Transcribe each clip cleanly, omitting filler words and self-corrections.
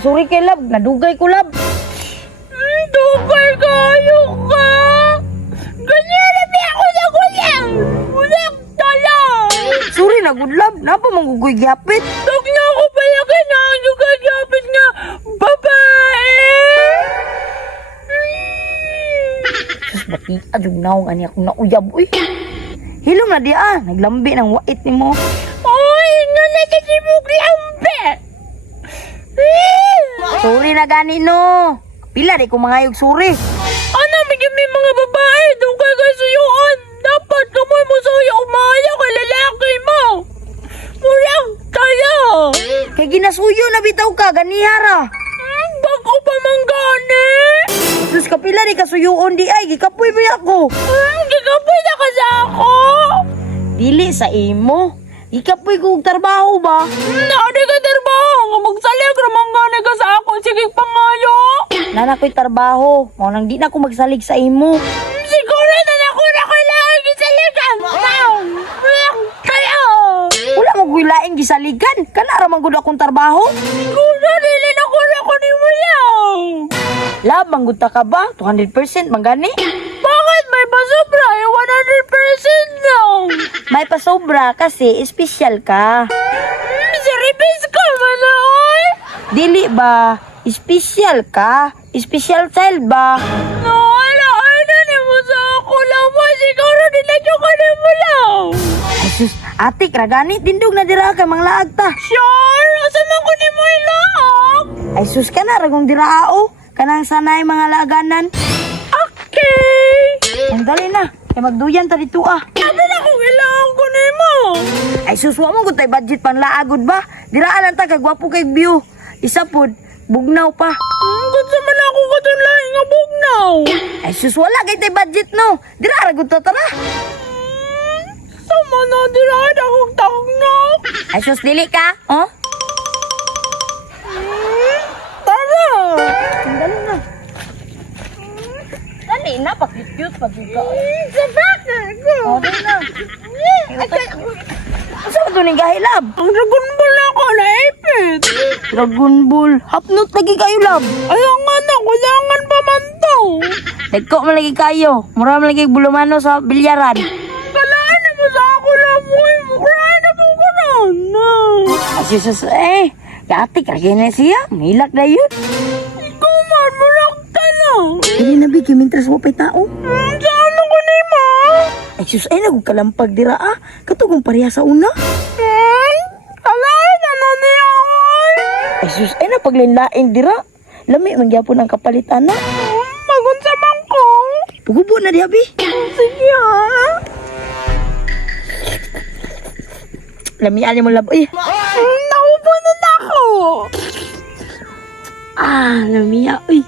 Sorry kay lab, nadugay ko lab. Dugay kayo ka! Ganyan na ako sa kulang! Kulang tala! Sorry na good lab, napa manggugoy gyapit. Tag na ako pala kinagagapit nga babae! Sus, bati adug naong ani akong nauyab uy. Hilom na di naglambi ng wait nimo. Oy, nanakasibog lambe! Sorry na gani no. Pila di ko mangayog sorry. Ano, may mga babae, dugay kay suyuan. Dapat kamoy mo suyo umaya kay lalaki mo. Kulang tala! Kay ginasuyo na bitaw ka ganihara. Bago pa man gani? Sus kapila di kasuyuon di ay gikapoy ba ako. Gikapoy na ka sa ako? Dili sa imo. Gikapoy ko og trabaho ba? Naadi ka trabaho, nga magsalig ramang gani ka sa ako. Sige pangayo. Nana ko'y trabaho. Mo nang di na ako magsalig sa imo. Siguro na ako na kailangan gisaligan. Kayo! Wala mo ko'y laing gisaligan. Kana ra man gud akong trabaho. Kuno, dili na ko ni mo lang. Lab manggud ta ka ba? 200% manggani. Bakit may pasobra? 100% lang. May pasobra kasi espesyal ka. Saripis ka man oy. Dili ba? Espesyal ka? Espesyal child ba? Wala, ano ni mo sa ako lang mo. Siguro dinadyo ka ni mo lang. Ay sus, atik ragani tindog na dira ka manglaag ta. Sure, asa man ko ni mo ilang? Ay sus ka na ragong dirao. Kanang sanay mga laganan. Okay. Ang dali na. Kay magduyan ta dito Sabi na kung ilang ko ni mo. Ay sus, wa mo gud tay budget panlaagod ba? Diraan lang ta kay gwapo kay view. Isa pod, bugnaw pa. Gusto man ako katong lahi nga bugnaw. Ay sus, wala kay tay budget no. Dira ra gud ta tara. Sama na dirahan akong tangnak. Ay sus, dili ka? Oh? Tara. Ang dali na. Dali na, pakit-cute pa ka. Sa bakit ko. Oh, dali na. Asa ba ito ning gahilab? Ang Dragon Ball na ako naipit. Dragon Ball. Hapnot lagi kayo, lab. Ayaw nga na, kulangan pa man to. Dagko man lagi kayo. Mura man lagi bulumano sa bilyaran. Kalaan na mo sa ako lang mo. Mukhaan na mo ko na. Ay sus, katik lagi na siya. Milak na yun. Ikaw man, mulang lang. Hindi na bigyan, mintras mo pa'y tao. Saan ako ni mo? Ay sus, ay nagkalampag dira Katugong pareha sa una. Kalaan na na niya. Ay sus, ay napaglinlain dira. Lami, mangyapon ang kapalitan na. Magunsa man ko. Pugubo na di, abi. Sige ha. Lami, ali mo lab. Ay, Naupo na ako. lami, uy.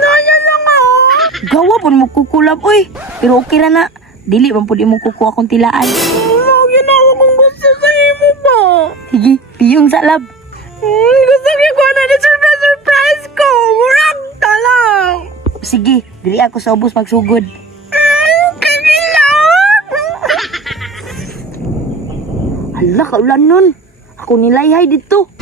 Naya lang ako. Gawa po mo kukulab, uy. Pero okay ra na. Dili, man po di mo kukuha akong tilaan. Lagi na ako kung gusto sa imo ba? Sige, piyong sa lab. Gusto ko na ni surprise ko. Murag talang. Sige, dili ako sa ubos magsugod. Kagilan. Hala, kaulan nun. Ako nilayhay dito.